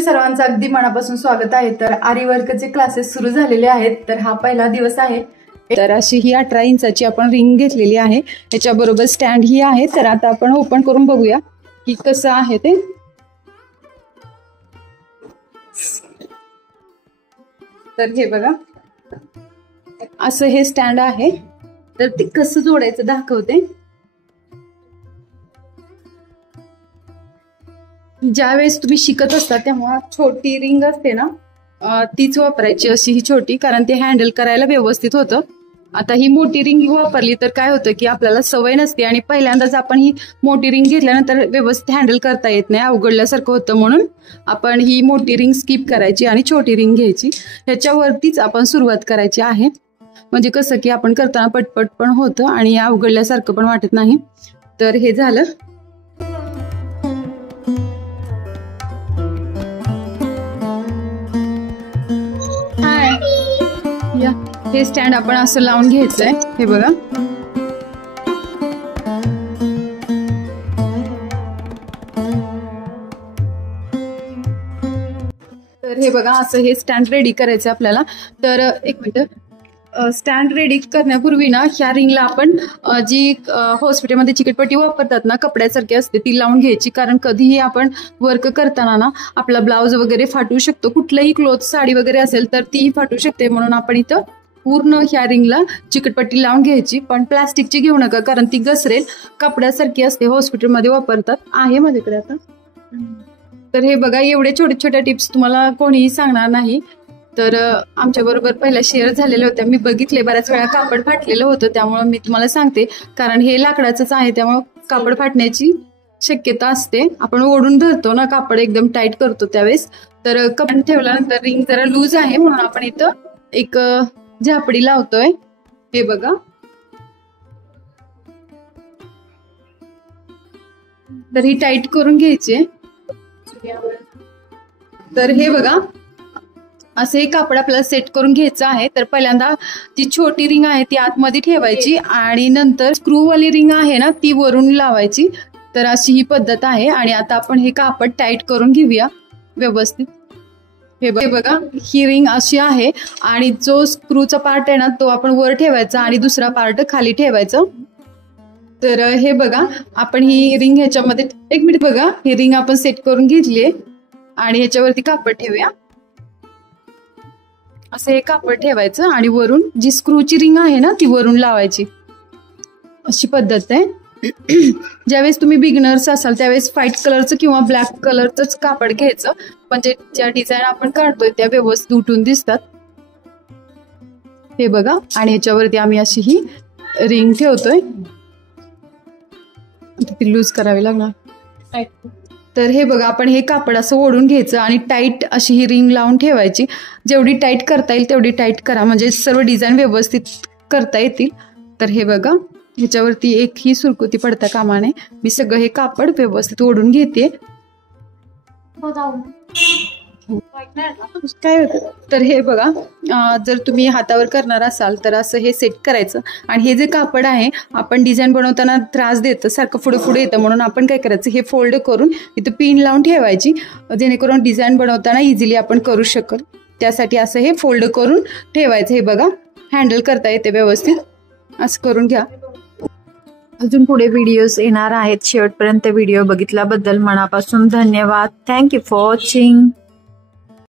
तुमच्या सर्वांचं अगदी मनापासून स्वागत आहे। तर आरी वर्कचे क्लासेस सुरू झालेले आहेत। तर हा पहिला दिवस आहे। तर अशी ही 18 इंचाची आपण रिंग घेतलेली आहे। याच्या बरोबर स्टँड ही आहे। तर आता आपण ओपन करून बघूया की कसं आहे ते। तर हे बघा असं हे स्टँड आहे। तर ते कसं जोडायचं दाखवते। ज्यावेळेस तुम्ही शिकत असता तेव्हा छोटी रिंग असते ना, तीच वापरायची अशी ही छोटी, कारण ते हँडल करायला व्यवस्थित होतं। आता ही मोठी रिंग वापरली तर काय होतं की आपल्याला सवय नसते आणि पहिल्यांदाच आपण ही मोठी रिंग घेतल्यानंतर व्यवस्थित हँडल करता येत नाही, अवघडल्यासारखं होतं। म्हणून आपण ही मोठी रिंग स्किप करायची आणि छोटी रिंग घ्यायची। ह्याच्यावरतीच आपण सुरुवात करायची आहे, म्हणजे कसं की आपण करताना पटपट पण होतं आणि अवघडल्यासारखं पण वाटत नाही। तर हे झालं। हे स्टँड आपण असं लावून घ्यायचंय। हे बघा तर हे बघा असं हे स्टँड रेडी करायचं आपल्याला। तर एक मिनिट, स्टँड रेडी करण्यापूर्वी ना ह्या रिंगला आपण जी हॉस्पिटलमध्ये चिकटपट्टी वापरतात ना, कपड्यासारखी असते, ती लावून घ्यायची। कारण कधीही आपण वर्क करताना ना आपला ब्लाउज वगैरे फाटू शकतो, कुठलंही क्लोथ साडी वगैरे असेल तर ती फाटू शकते। म्हणून आपण इथं पूर्ण ह्या रिंगला चिकटपट्टी लावून घ्यायची, पण प्लास्टिकची घेऊ नका कारण ती घसरेल, कपड्यासारखी असते, हॉस्पिटलमध्ये वापरतात, आहे माझ्याकडे आता। तर हे बघा एवढे छोटे छोटे टिप्स तुम्हाला कोणीही सांगणार नाही। तर आमच्या बरोबर पहिल्या शेअर झालेल्या होत्या, मी बघितले, बऱ्याच वेळा कापड फाटलेलं होतं, त्यामुळे मी तुम्हाला सांगते। कारण हे लाकडाचंच आहे त्यामुळे कापड फाटण्याची शक्यता असते। आपण ओढून धरतो ना कापड, एकदम टाईट करतो त्यावेळेस। तर कपडा ठेवल्यानंतर रिंग जरा लूज आहे म्हणून आपण इथं एक झापडी लावतोय। हे बघा तर ही टाईट करून घ्यायची। तर हे बघा असं हे कापड आपल्याला सेट करून घ्यायचं आहे। तर पहिल्यांदा जी छोटी रिंग आहे ती आतमध्ये ठेवायची आणि नंतर स्क्रूवाली रिंग आहे ना ती वरून लावायची। तर अशी ही पद्धत आहे। आणि आता आपण हे कापड टाईट करून घेऊया व्यवस्थित। हे बघा ही रिंग अशी आहे आणि जो स्क्रूचा पार्ट आहे ना तो आपण वर ठेवायचा आणि दुसरा पार्ट खाली ठेवायचा। तर हे बघा आपण ही रिंग ह्याच्यामध्ये, एक मिनिट बघा, ही रिंग आपण सेट करून घेतली आणि ह्याच्यावरती कापड ठेवूया। असं हे कापड ठेवायचं आणि वरून जी स्क्रूची रिंग आहे ना ती वरून लावायची, अशी पद्धत आहे। ज्यावेळेस तुम्ही बिगिनर्स असाल त्यावेळेस व्हाईट कलरचं किंवा ब्लॅक कलरचंच कापड घ्यायचं, म्हणजे ज्या डिझाईन आपण काढतोय त्या व्यवस्थित उठून दिसतात। हे बघा आणि ह्याच्यावरती आम्ही अशी ही रिंग ठेवतोय। ती लूज करावी लागणार। तर हे बघा आपण हे कापड असं ओढून घ्यायचं आणि टाईट अशी ही रिंग लावून ठेवायची। जेवढी टाईट करता येईल तेवढी टाईट करा, म्हणजे सर्व डिझाईन व्यवस्थित करता येतील। तर हे बघा ह्याच्यावरती एक ही सुरकुती पडता कामा नये, मी सगळं हे कापड व्यवस्थित ओढून घेते। काय होतं तर हे बघा जर तुम्ही हातावर करणार असाल तर असं हे सेट करायचं। आणि हे जे कापड आहे आपण डिझाईन बनवताना त्रास देतं, सारखं पुढे पुढे येतं, म्हणून आपण काय करायचं हे फोल्ड करून इथं पिन लावून ठेवायची, जेणेकरून डिझाईन बनवताना इझिली आपण करू शकल, त्यासाठी असं हे फोल्ड करून ठेवायचं। हे बघा हँडल करता येते व्यवस्थित, असं करून घ्या। अजून पुढे व्हिडिओज येणार आहेत। शेवटपर्यंत व्हिडिओ बघितल्याबद्दल मनापासून धन्यवाद। Thank you for watching.